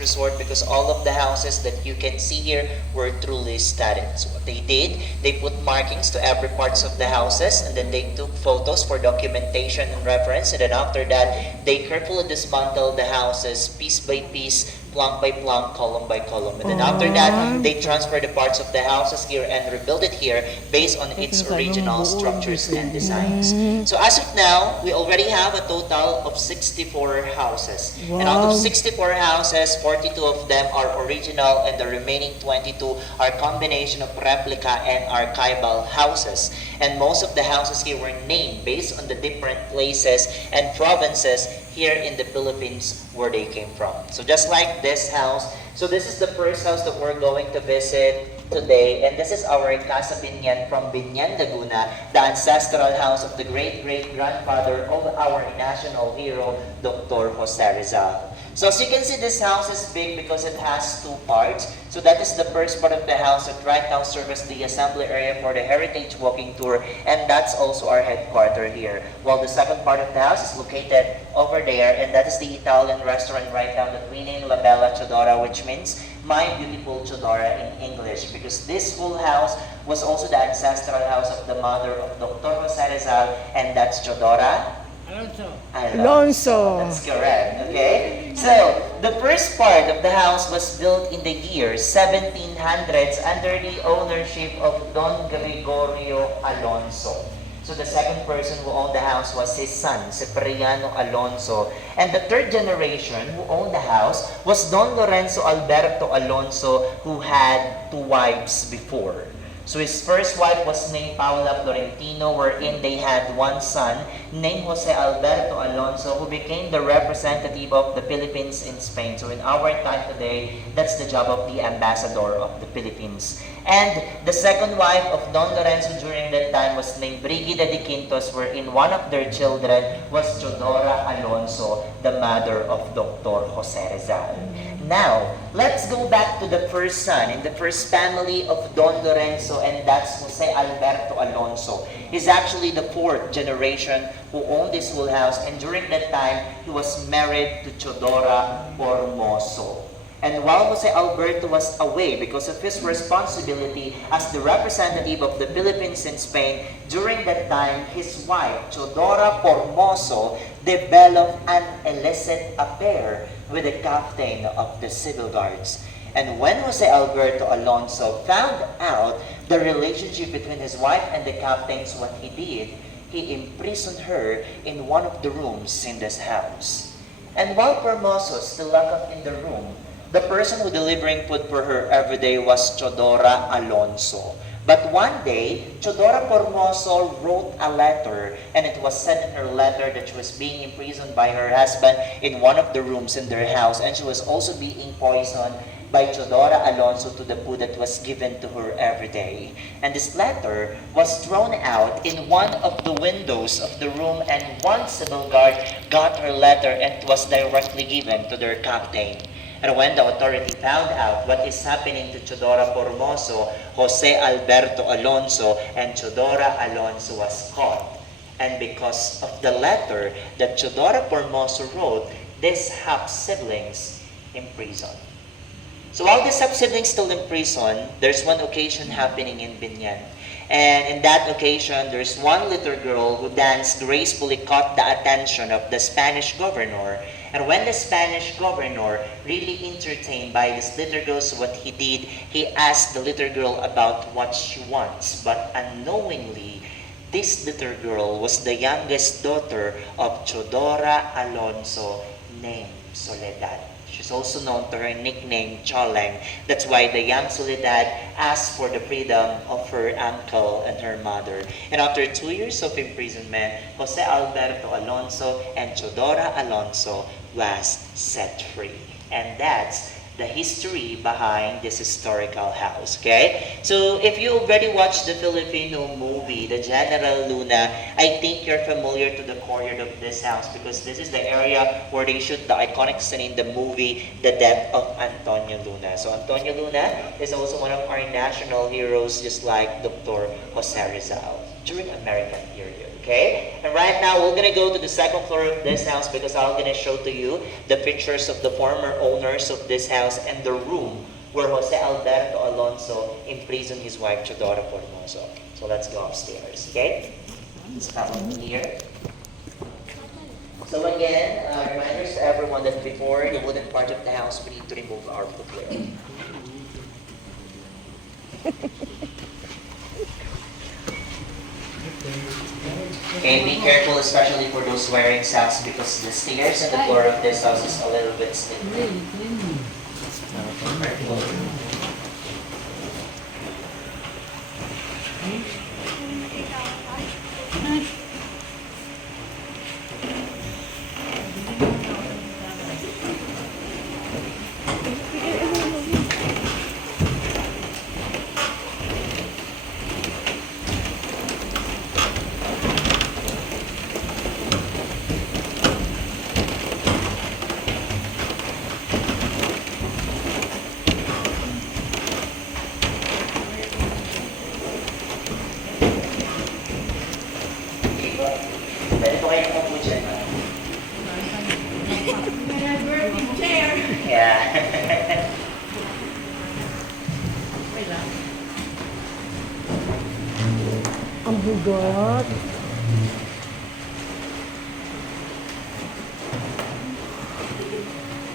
resort because all of the houses that you can see here were truly studied. So what they did, they put markings to every parts of the houses, and then they took photos for documentation and reference, and then after that, they carefully dismantled the houses piece by piece, plank by plank, column by column. And then after that, they transferred the parts of the houses here and rebuilt it here based on its original structures and designs. So as of now, we already have a total of 64 houses. And out of 64 houses, 42 of them are original and the remaining 22 are combination of replica and archival houses. And most of the houses here were named based on the different places and provinces here in the Philippines where they came from. So just like this house, so this is the first house that we're going to visit today, and this is our Casa Binyan from Binyan, Laguna, the ancestral house of the great-great-grandfather of our national hero, Dr. Jose Rizal. So as you can see, this house is big because it has two parts. So that is the first part of the house that right now serves as the assembly area for the Heritage Walking Tour, and that's also our headquarters here. While the second part of the house is located over there, and that is the Italian restaurant right now that we name La Bella Chodora, which means My Beautiful Chodora in English, because this whole house was also the ancestral house of the mother of Dr. Jose Rizal, and that's Chodora Alonso. That's correct. Okay? So, the first part of the house was built in the year 1700s under the ownership of Don Gregorio Alonso. So the second person who owned the house was his son, Cipriano Alonso. And the third generation who owned the house was Don Lorenzo Alberto Alonso, who had two wives before. So his first wife was named Paula Florentino, wherein they had one son named Jose Alberto Alonso, who became the representative of the Philippines in Spain. So in our time today, that's the job of the ambassador of the Philippines. And the second wife of Don Lorenzo during that time was named Brigida de Quintos, wherein one of their children was Chodora Alonso, the mother of Dr. Jose Rizal. Now, let's go back to the first son in the first family of Don Lorenzo, and that's Jose Alberto Alonso. He's actually the fourth generation who owned this whole house, and during that time, he was married to Chodora Formoso. And while Jose Alberto was away because of his responsibility as the representative of the Philippines in Spain, during that time, his wife, Chodora Formoso, developed an illicit affair with the captain of the civil guards. And when Jose Alberto Alonso found out the relationship between his wife and the captains, what he did, he imprisoned her in one of the rooms in this house. And while Formoso still locked up in the room, the person who delivering food for her every day was Chodora Alonso. But one day, Chodora Formoso wrote a letter, and it was said in her letter that she was being imprisoned by her husband in one of the rooms in their house, and she was also being poisoned by Chodora Alonso to the food that was given to her every day. And this letter was thrown out in one of the windows of the room, and one civil guard got her letter, and it was directly given to their captain. And when the authority found out what is happening to Chodora Formoso, Jose Alberto Alonso and Chodora Alonso was caught. And because of the letter that Chodora Formoso wrote, these half-siblings imprisoned. So while these half-siblings still in prison, there's one occasion happening in Binyan. And in that occasion, there's one little girl who danced gracefully caught the attention of the Spanish governor. And when the Spanish governor really entertained by this little girl, so what he did, he asked the little girl about what she wants. But unknowingly, this little girl was the youngest daughter of Chodora Alonso named Soledad. She's also known to her nickname Choleng. That's why the young Soledad asked for the freedom of her uncle and her mother. And after 2 years of imprisonment, Jose Alberto Alonso and Chodora Alonso was set free. And that's the history behind this historical house, okay? So if you already watched the Filipino movie, The General Luna, I think you're familiar to the courtyard of this house because this is the area where they shoot the iconic scene in the movie, The Death of Antonio Luna. So Antonio Luna is also one of our national heroes, just like Dr. Jose Rizal during American period. Okay? And right now, we're gonna go to the second floor of this house because I'm gonna show to you the pictures of the former owners of this house and the room where Jose Alberto Alonso imprisoned his wife, Chodora Formoso. So let's go upstairs, okay? Let's follow me here. So again, reminders to everyone that before the wooden part of the house, we need to remove our footwear. Okay, be careful, especially for those wearing socks, because the stairs and the floor of this house is a little bit slippery. Pwede po kayo umupo dyan, ha? Yeah. Ang bugot.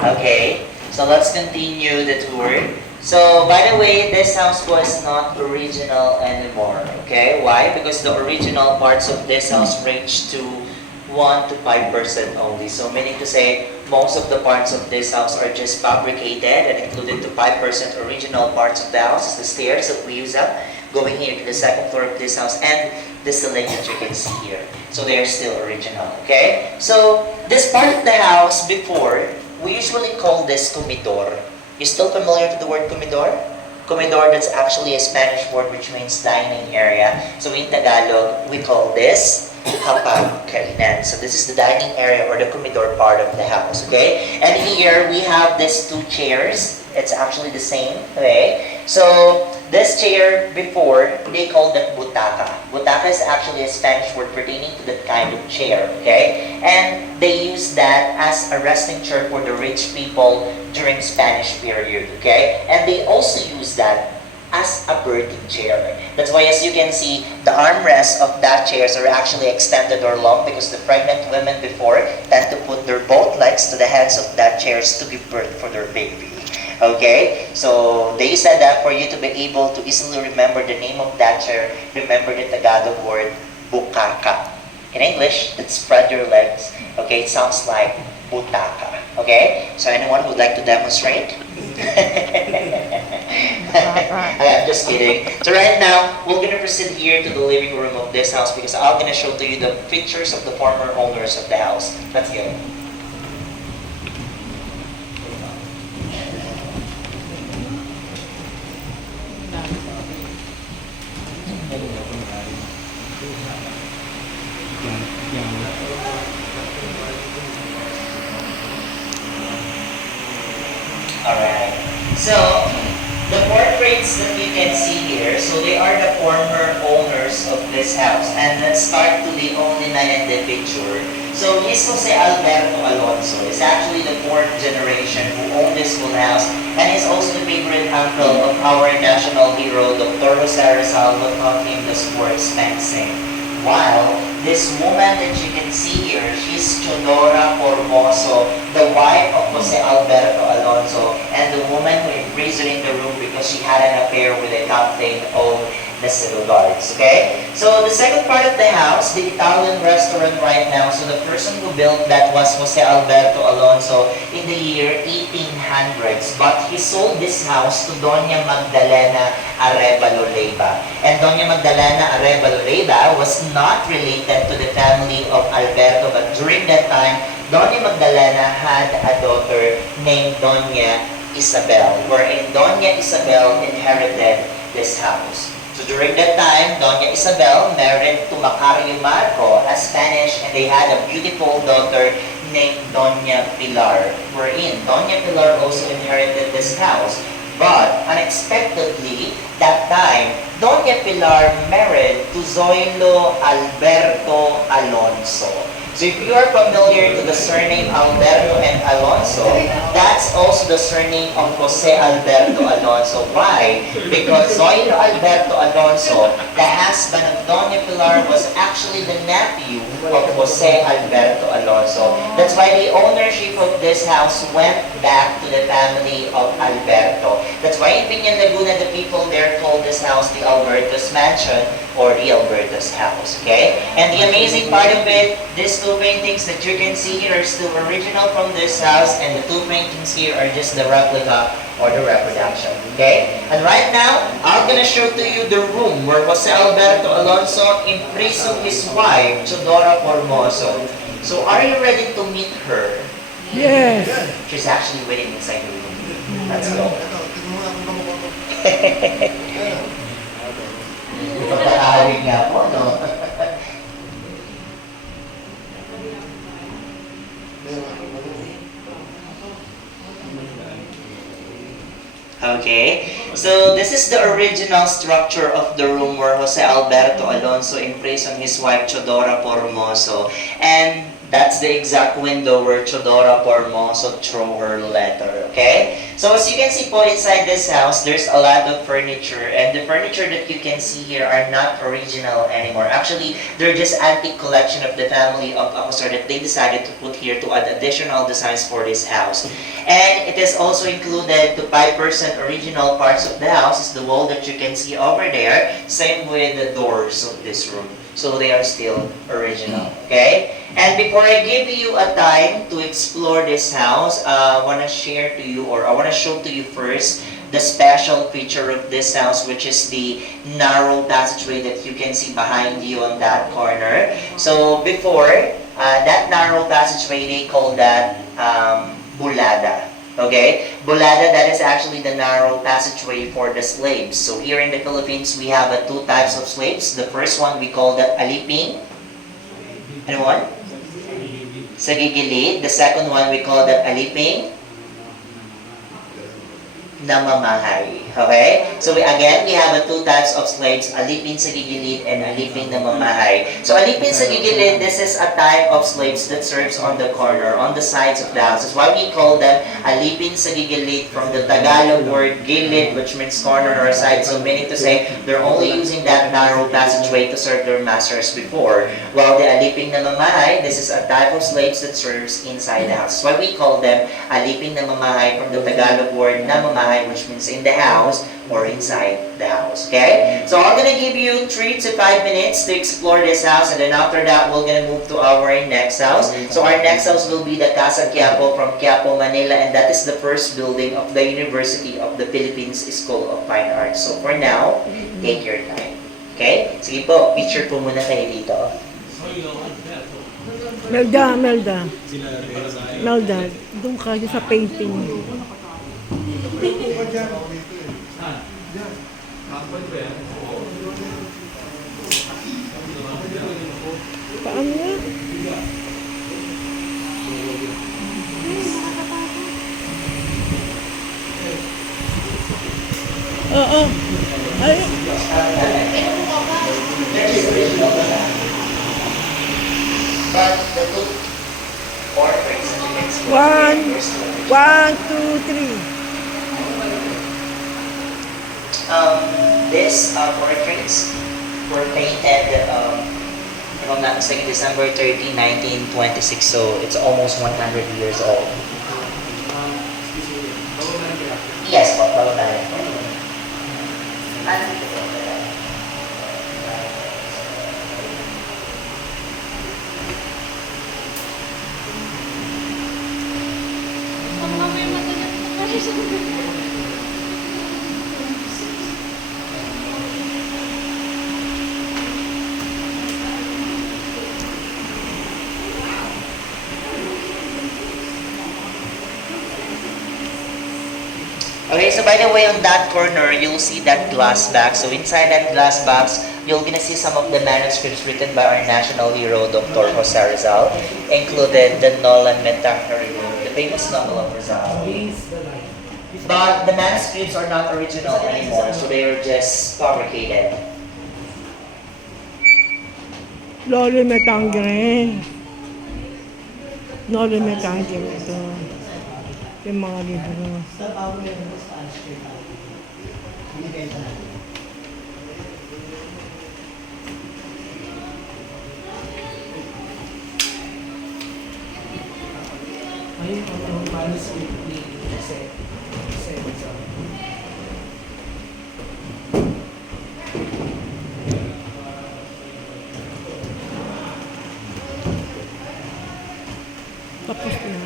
Okay, so let's continue the tour. So, by the way, this house was not original anymore. Okay, why? Because the original parts of this house range to 1 to 5% only. So, meaning to say, most of the parts of this house are just fabricated and included to 5% original parts of the house. The stairs that we use up, going here to the second floor of this house, and the ceiling that you can see here. So, they are still original. Okay, so this part of the house before, we usually call this comedor. You still familiar with the word comedor? Comedor, that's actually a Spanish word which means dining area. So in Tagalog, we call this hapagkainan. So this is the dining area or the comedor part of the house, okay? And here we have these two chairs. It's actually the same, okay? So this chair before, they called it butaca. Butaca is actually a Spanish word pertaining to that kind of chair, okay? And they use that as a resting chair for the rich people during Spanish period, okay? And they also use that as a birthing chair. That's why, as you can see, the armrests of that chairs are actually extended or long because the pregnant women before tend to put their both legs to the heads of that chairs to give birth for their baby. Okay, so they said that for you to be able to easily remember the name of that chair, remember the Tagalog word bukaka. In English, that spread your legs. Okay, it sounds like butaka. Okay, so anyone who would like to demonstrate? I'm just kidding. So right now, we're gonna proceed here to the living room of this house because I'm gonna show to you the pictures of the former owners of the house. Let's go. Alright, so the portraits that you can see here, so they are the former owners of this house. And let's start to the only man in the picture. So he's Jose Alberto Alonso. He's actually the fourth generation who owned this whole house. And he's also the favorite uncle of our national hero, Dr. Jose Rizal, who taught him the sports fencing. While this woman that you can see here, she's Chodora Formoso, the wife of Jose Alberto Alonso, and the woman who imprisoned in the room because she had an affair with a captain of the civil guards. Okay? So the second part of the house, the Italian restaurant right now, so the person who built that was Jose Alberto Alonso in the year 1800s. But he sold this house to Doña Magdalena Arevalo Leyva. And Doña Magdalena Arevalo Leyva was not related to the family of Alberto, but during that time, Doña Magdalena had a daughter named Doña Isabel, wherein Doña Isabel inherited this house. So during that time, Doña Isabel married to Macario Marco, a Spanish, and they had a beautiful daughter named Doña Pilar, wherein Doña Pilar also inherited this house. But unexpectedly, that time, Doña Pilar married to Zoilo Alberto Alonso. So if you are familiar to the surname Alberto and Alonso, that's also the surname of Jose Alberto Alonso. Why? Because Zoilo Alberto Alonso, the husband of Doña Pilar, was actually the nephew of Jose Alberto Alonso. That's why the ownership of this house went back to the family of Alberto. That's why in Piña Laguna, the people there call this house the Alberto's Mansion or the Alberto's house. Okay? And the amazing part of it, these two paintings that you can see here are still original from this house, and the two paintings here are just the replica or the reproduction. Okay? And right now, I'm gonna show to you the room where Jose Alberto Alonso imprisoned his wife, Chodora Formoso. So are you ready to meet her? Yes. She's actually waiting inside the room. Let's go. Napakahawig nga po, no? Okay, so this is the original structure of the room where Jose Alberto Alonso imprisoned his wife Chodora Formoso, and that's the exact window where Chodora Formoso threw her letter. Okay, so as you can see po inside this house, there's a lot of furniture, and the furniture that you can see here are not original anymore. Actually, they're just antique collection of the family of Acosar that they decided to put here to add additional designs for this house. And it is also included to 5% original parts of the house is the wall that you can see over there. Same with the doors of this room. So they are still original. Okay? And before I give you a time to explore this house, I want to share to you, or I want to show to you first the special feature of this house, which is the narrow passageway that you can see behind you on that corner. So before, that narrow passageway, they call that bulada. Okay? Bulada, that is actually the narrow passageway for the slaves. So here in the Philippines, we have two types of slaves. The first one, we call that aliping. Anyone? Sagigilid. The second one, we call that aliping namamahay. Okay? So again, we have two types of slaves, alipin sa gigilid and alipin namamahay. So alipin sa gigilid, this is a type of slaves that serves on the corner, on the sides of the houses. Why we call them alipin sa gigilid, from the Tagalog word gilid, which means corner or side. So meaning to say, they're only using that narrow passageway to serve their masters before. While the alipin namamahay, this is a type of slaves that serves inside the house. Why we call them alipin namamahay, from the Tagalog word namamahay, which means in the house or inside the house. Okay? So I'm gonna give you 3 to 5 minutes to explore this house, and then after that, we're gonna move to our next house. So our next house will be the Casa Quiapo from Quiapo, Manila, and that is the first building of the University of the Philippines School of Fine Arts. So for now, take your time. Okay? Sige po, picture po muna kayo dito. Melda, doon ka sa painting. Paano nga? Oo. Ay. One, two, three. These portraits were painted, if I'm not mistaken, December 30, 1926. So it's almost 100 years old. Yes, po, babae. Okay, so by the way, on that corner, you'll see that glass box. So inside that glass box, you're gonna see some of the manuscripts written by our national hero, Dr. Jose Rizal, included the Nolan Metachary, the famous novel of Rizal. But the manuscripts are not original anymore, so they are just fabricated. Lolo Metangere. Lolo Metangere ito. Yung mga libro. Tapos na.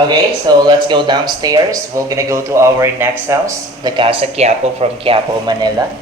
Okay, so let's go downstairs. We're gonna go to our next house, the Casa Quiapo from Quiapo, Manila.